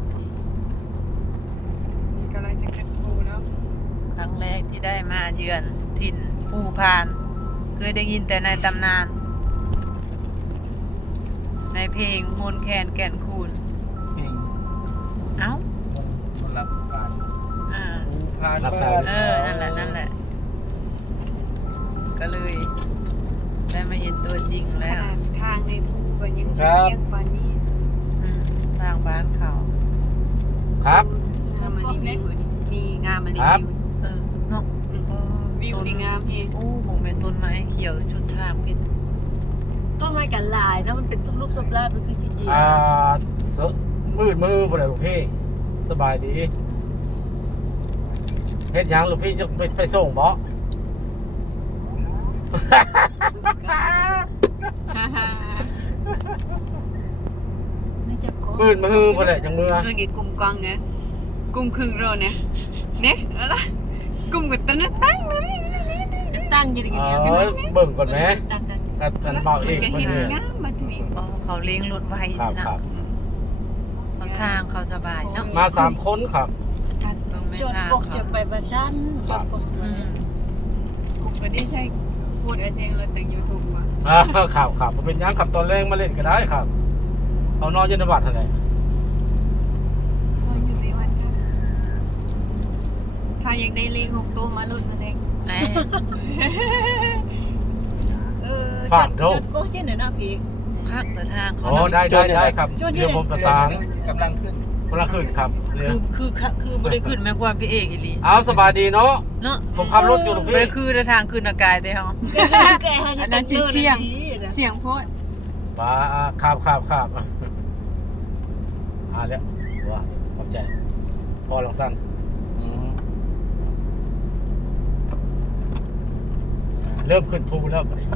FC กำลังจะขึ้นภูแล้วครั้งแรกที่ได้มาเยือนถิ่นภูพานเคยได้ยินแต่ในตำนานในเพลงมนต์แคนแก่นคูณเพลงเอ้ามันรับการอ่าผ่านรับมาสายนั่นแหละ ก็เลยได้มาเห็นตัวจริงขแล้วนาดทางในภูก็ยังเที่ยงกว่านี้ทางบ้านเขาครับงามมันนี่วิวนี่งามมันนี่ครับเนาะวิวนี่งามเฮงโอ้มองเป็นต้นไม้เขียวชุดทางเป็นต้นไม้กันหลายนะมันเป็นซุปรูปซุปลาบมันคือสีเดียวมืดมือบ่ได้ลูกพี่สบายดีเฮ็ดหยังลูกพี่จะไปส่งบ่น่าจะโกมืดมือบ่ได้จังมือเมื่อกี้กลุ่มกองไงกลุ่มครึ่งโรเนี่ยเนี่ยอะไรกลุ่มกับตั้งตั้งอยู่ดีกันเนี่ยเบิ่งก่อนแหมตั้งกันกันเบาเองก็เพิ่เห็นนเนี่ยงามมาทีนี้เขาเลี้ยงรถไว้ครับใช่ไหมครับทางเขาสบายเนาะมา3คนครับจดกกจะไปประชันจดกกอืมกกไม่ได้ใช่ฟูดไอเซงเลยแต่งยูทูบว่ะครับบ่เป็นหยังครับตอนแรงมาเล่นก็ได้ครับเอานอนอยู่ในวัดเท่าไหร่พออยู่ในวันครับถ้ายังได้ลิง6ตัวมาลุ้นมันเองแหมจดกกเช่นไหนนะพี่พักแต่ทางเขาอ๋อได้ครับจดที่เดี๋ยวผมประสานกำลังขึ้นคนละขึ้นครับเรือคือบ่ได้ขึ้นแม้กว่าพี่เอกอีหลีเอาสบายดีเนาะเนาะผมขับรถอยู่ลูกบ่พี่ได้คือในทางขึ้นอากาศแต่เฮาอันนั้นเสียงโพดป้าครับแล้วว่าขอบใจพอหลังสั้นเริ่มขึ้นภูแล้วบัดนี้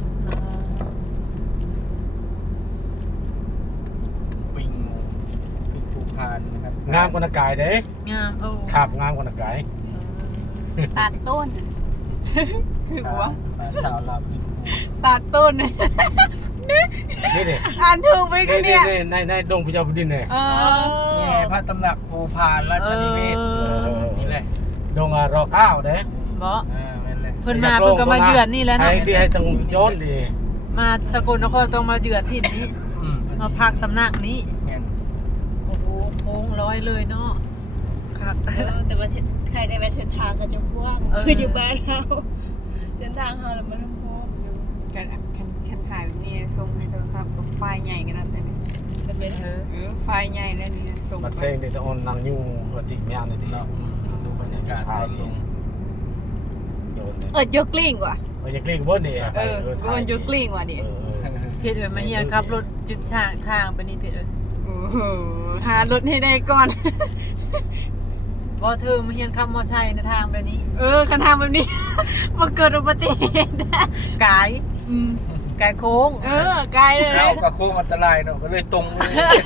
ปิงขึ้นภูพานนะครับงามกว่านากายเด้งามโอ้ครับงามกว่านากายตัดต้นถือว่าชาวลาวขึ้นภูตัดต้นนี่นี่อ่านถูกไหมกันเนี่ยในดงพระเจ้าแผ่นดินเนี่ยแง่พระตำหนักภูพานราชนิเวศนี่แหละดงรอเก้าเด้บ่แม่นเลยเพิ่นมาเพิ่นก็มาเยือนนี่แหล้วให้เนาะดีให้ตรงโจนดีมาสกลนครต้องมาเยือนที่นี้มาพักตำหนักนี้แม่นโอ้โหโค้งร้อยเลยเนาะครับแต่ว่าใครได้ไปเส้นทางก็จะกว้างคืออยู่บ้านเราเส้นทางเราแล้วมันต้องพบอยู่กันถ่ายนี่ส่งในโทรศัพท์กับไฟล์ใหญ่กันนั่นแต่เนี่ยไฟล์ใหญ่แล้วนี่ส่งบัดเซ็งเดี๋ยวออนนางยุ่งปกติแม่นดีเนาะดูบรรยากาศถ่ายลงโจนโจกลิ้งว่ะจะกลิ้งบ่นี่กูมันโจกลิ้งว่ะดิเพชรเอ้ยมาเฮียนขับรถจุดช่างทางไปนี่เพชรเอ้ยโอ้โหหารถให้ได้ก่อนบ่เธอมาเฮียนขับมอไซค์ในทางไปนี้คันทางแบบนี้ มาเกิดอุบัติเหตุกายกายโค้งไกลเลยแล้วก็โค้งอันตรายเนาะก็เลยตรงเลย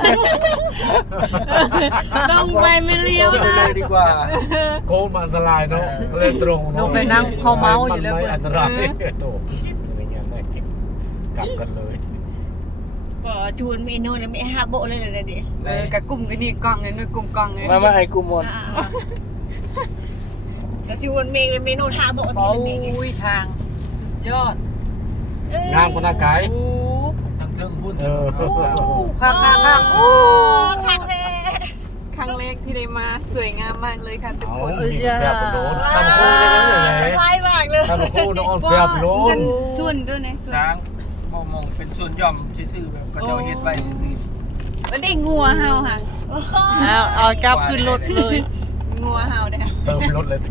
ต้องไปไม่เลี้ยวตรงนะเลยดีกว่าโค้งมันอันตรายเนาะเลยตรงลงไปนั่งคอเมาอยู่แล้วอันตรายโตอะไรเงี้ยได้กลับกันเลยปอจูนเมนูนะไม่ฮาโบเลยเลยดิกับกลุ่มกันนี่กล่องเลยกลุ่มกล่องเลยมาไอ้กูหมดกับจูนเมนูฮาโบโอ้ยทางสุดยอดงามกว่านากายโอ้ทั้งเทิงพุ่นข้างๆโอ้ครั้งแรกครั้งแรกที่ได้มาสวยงามมากเลยค่ะทุกเอาคนมีแบบโดนทำคู่ได้ไหมสบายมากเลยทำคู่น้องแบบโดนส่วนด้วยนะช้างมองเป็นส่วนย่อมซื่อๆแบบก็จะเฮ็ดไว้ซื่อแล้วได้งัวเฮาค่ะเอากลับขึ้นรถเลยงัวเฮาเนี่ยเติมรถเลย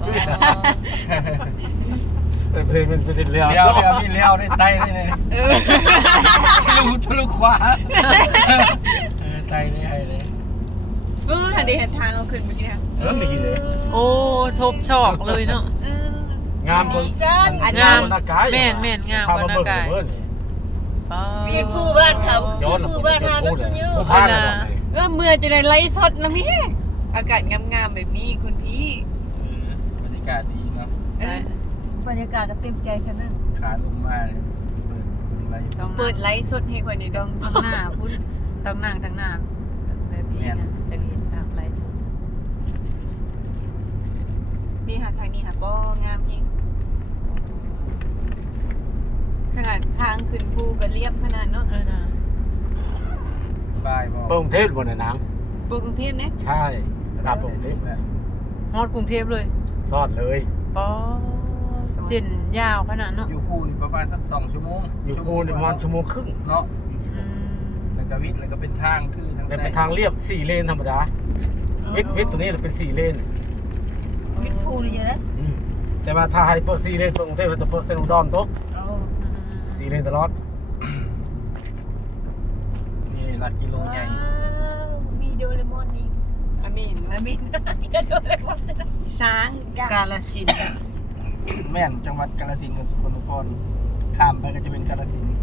เป็นเลี้ยวเลี้ยวมีเลี้ยวได้ไตได้เลยทะลุขวาไตได้ให้เลยถ้าได้เห็นทางเอาขึ้นเมื่อกี้ค่ะนี่กี่เลยโอ้ทบชอกเลยเนาะงามคนงามแม่นงามกว่านากายมีผู้บ้านเขาผู้บ้านทางก็สุดยอดเมื่อจะได้ไล่สดแล้วพี่อากาศงามๆแบบนี้คุณพี่บรรยากาศดีเนาะบรรยากาศก็เต็มใจฉันนะขาลงมาเปิดไลฟ์เปิดไลฟ์สดให้คนในดองต้องหน้าพุ่นต้องนั่งทางหน้าแบบนี้จะเห็นภาพไลฟ์สดเรียบขนาดเนาะนะบายบอกเปิงเทศบนหนังปกรุงเทพเนี่ยใช่ระดับกรุงเทพแล้วฮอดกรุงเทพเลยซอดเลยปอเส้นยาวขนาดเนาะอยู่พูนประมาณสัก2 ชั่วโมงอยู่คูนประมาณชั่วโมงครึ่งเนาะอืมแล้วก็วิทย์แล้วก็เป็นทางคือทางแต่เป็นทางเรียบ4 เลนธรรมดาวิทย์ตัวนี้เป็น4 เลนวิทย์ภูนี่เยอะนะแต่ว่าถ้าให้เปิด4 เลนเปิดกรุงเทพจะเปิดเส้นอุดรโต๊ะเอา 4 เลนตลอดนี่ลัดกิโลใหญ่มีโดเรมอนอีกอามินก็โดเรมอนช้างยากาลสินธุ์แม่นจังหวัดกาฬสินธุ์กับสกลนครข้ามไปก็จะเป็นกาฬสินธุ์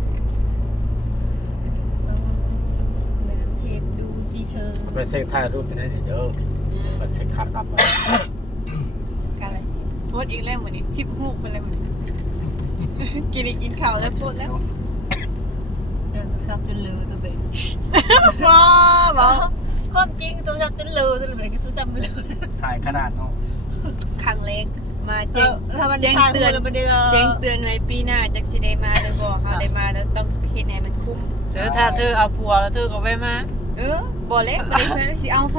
เพจดูสิเธอไปเซ็งถ่ายรูปจะได้เดี๋ยวไปเซ็งขากลับมาการอะไรจิโพสอีกแล้วเหมือนนี้ชิปฮูกไปเลยเหมือนกินข้าวแล้วโพสแล้วเดี๋ยวโทรศัพท์จนลือตัวเบงว้าบอกความจริงโทรศัพท์จนลือตัวเบงก็โทรศัพท์ไม่ลือถ่ายขนาดเนาะครั้งเล็กมาแจ้งถ้ามันแจ้งเตือนทางมันเดือแจ้งเตือนไว้ปีหน้าจักสิได้มาหรือบ่เฮาได้มาแล้วต้องเฮ็ดให้มันคุ้มเธอถ้าเธอเอาผัวแล้วเธอก็ไปมาบ่เล็กบ่ได้สิเอาไผ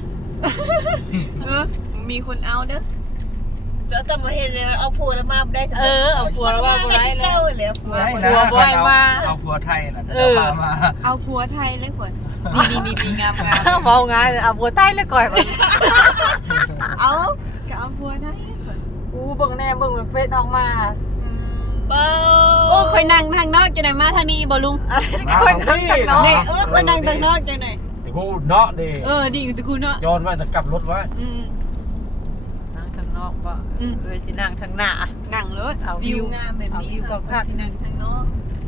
มีคนเอาเด้อแล้วแต่มาเห็นเลยเอาผัวแล้วมาได้สำหรับเอาผัวแล้วว่าบ่ได้แล้วเจ้าเลยผัวได้ผัวบ่ให้มาเอาผัวไทยน่ะเออพามาเอาผัวไทยเลยคนนี่งามเมาง่ายเอาผัวใต้เลยก่อยมันๆเอาก็เอาผัวไทยคนกูเบิ่งแน่เบิ่งมันเฟซออกมาเป้าโอ้ค่อยนั่งทางนอกจังได๋มาทางนี้บ่ลุงคนนี้เนาะนี่ค่อยนั่งทางนอกจังได๋แต่กูเนาะดิดีอยู่ตะกูเนาะย้อนไว้แต่กลับรถไว้นั่งทางนอกก็สินั่งทางหน้านั่งรถเอาวิวิววงามแบบนี้เอาวิวกับภาพสินั่งทางนอก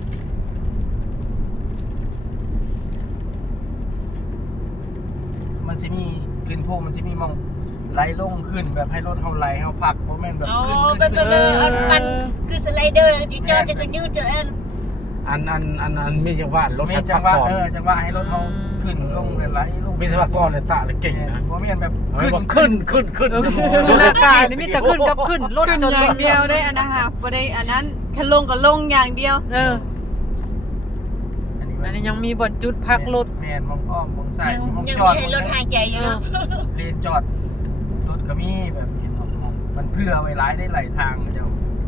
มันสิมีขึ้นภูมันสิมีมองไหลลงขึ้นแบบให้รถเฮาไหลเฮาพักบ่แม่นแบบเอาขึ้นไปขึ้นไปขึ้นมันคือสไลเดอร์จิจอจะก็ยืดจะเอ็นอันมีจังหวะรถมีให้จัพังกหวะก่อนจังหวะให้รถเฮาขึ้นลงไหลลงวิศวกรเลยตะเลยเก่งนะบ่แม่นแบบขึ้ขึ้นนขึ้นคือร่างกายนี่มีแต่ขึ้นกับขึ้นรถขึ้นจนอย่างเดียวได้อันนะฮะบ่ได้อันนั้นคันลงก็ลงอย่างเดียวอันนี้ยังมีบ่อนจุดพักรถแม่นมองอ้อมมองซ้ายมองยังจอมีดให้รถหายใจอยู่เนาะเลนจอดรถก็มีแบบนี้มันเพื่อไว้หลายได้หลายทางเจ้า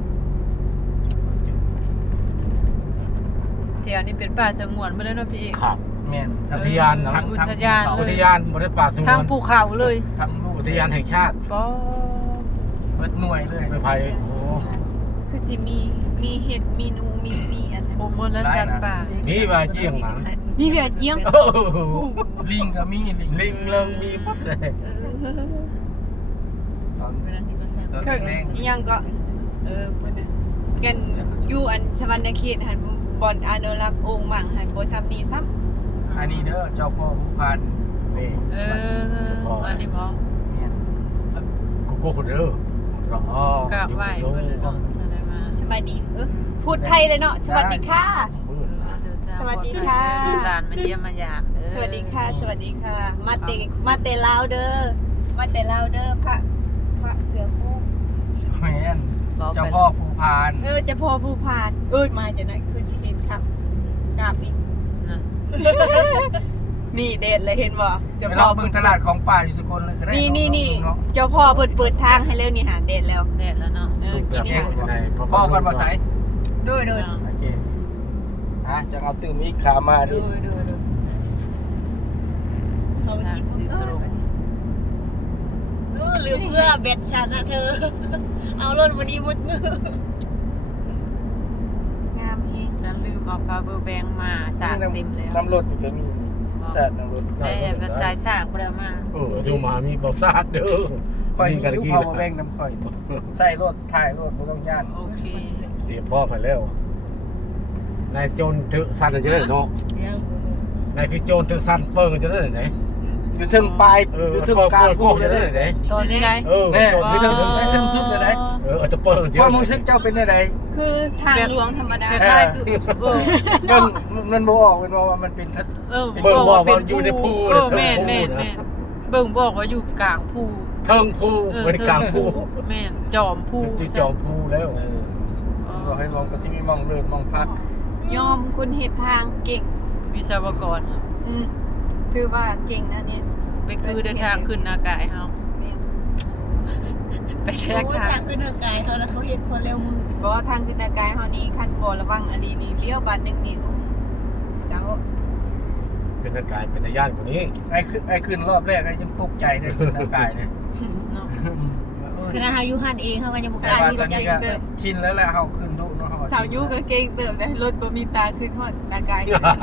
เที่ยวนี้เป็นป่าสงวนไปเลยเนาะพี่ครับแม่นอุทยานนะทั้งอุทยานอุทยานบริป่าสงทางวนภูเขาเลยทั้งลูกอุทยานแห่งชาติปอเปิดหน่วยเลยไม่ไผ่โอ้คือสิมีเห็ดมีหนูมีอันนั้นโอมลสัตว์ป่ามีมาเจียงหนังมีเบียร์เจียงโอ้โหลิงก็มีลิงลิงเริงมีปั๊บเลยตอนเวลาที่เราแซ่บตอนเคยแรงยังก็เพิ่นน่ะกันอยู่อันสวรรณเขตหันบ่อนอนุรักษ์องค์หมั่งหันบ่ซ้ำนี่ซ้ำอันนี้เด้อเจ้าพ่อผู้พันนี่อันนี้พอเนี่ยกูโก้คนเด้อรอกราบไหว้เพิ่นเลยเนาะแสดงมาสบายดีพูดไทยเลยเนาะสวัสดีค่ะ สวัสดีค่ะหลานมาเยี่ยมมายามสวัสดีค่ะ สวัสดีค่ะ มาเตลาวเด้อมาเตลาวเด้อพระเสือโคร่งแม่นเจ้าพ่อผู้พันเจะพอผู้พานมาจากไหนคือสิเห็นครับกราบอีกนะนี่เด็ดเลยเห็นบ่เจ้าไปพ่รออเบิ่งตลาดของป่าอยู่สกลเลยก็ได้นี่เจ้าพ่อเปิดทางให้แล้วนี่หาเด็ดแล้วแดดแล้วเนาะกินนี่หาพ่อกันมาใส่ด้วยโอเคจะเอาตื่มอีกขามาดิเขากินซื้อตรงหรือเพื่อเบ็ดฉันนะเธอ เอารถวันนี้หมดมืองามเฮงฉันลืมเอาพาเบอร์แบงมาสากเต็มแล้วน้ำรถก็มีแซ่น้ำรถแต่ชายสากบ่ได้มาดูมามีบอซาดเด้อค่อยมีลูกพ่อมาแบ่งน้ำค่อยใส่รถถ่ายรถบ่ต้องย่านโอเคเตรียมพ่อไปแล้วนายโจรถือสั้นจะได้เนาะเดี๋ยวนายคือโจรถือสั้นเปิ้งจะได้ไหนอยู่ถึงปลายอยู่ถึงกลางกูจะได้ไหนตอนนี้ไงโจรถือจะได้ถึงสุดเลยนะจะเปิ้งจะความรู้สึกเจ้าเป็นได้ไดคือทางหลวงธรรมดาคล้ายๆคือมันบ่ออกเป็นว่ามันเป็นเปิ้งบอกว่าอยู่ในภูแม่นเบิ่งบอกว่าอยู่กลางภูเทิงภูเป็นกลางภูแม่นจอมภูที่จอมภูแล้วบอกให้มองก็จะมีมองเลิศมองพักยอมคนเฮ็ดทางเก่งวิศวกรถือว่าเก่งนะเนี่ยไปคือเดินทางขึ้นอากาศเฮาเนี่ยไปแทรกโอ้ยทาทาง งขึ้นอากาศเขาแล้วเขาเห็นคนเร็วมือบอกว่าทางขึ้นอากาศเฮานี่คันบ่ระวังอันนี้นี่เลี้ยวบัดหนึงนี่โอ้ยเจ้าเป็นอากาศเป็นตะย่านกว่านี้ไอ้ขึ้นรอบแรกไอ้ยังตกใจเลยขึ้นอากาศเนี่ยเนาะคือนาฮายุหันเองเขาก็ยังบุกแต่ล้าว่าที่ตอนจะนี้ก็ชินแล้วแหละเขาขึ้นดุเนาะสาวยูก็เก่งเติมแต่รถบ่มีตาขึ้นฮอดอากาศ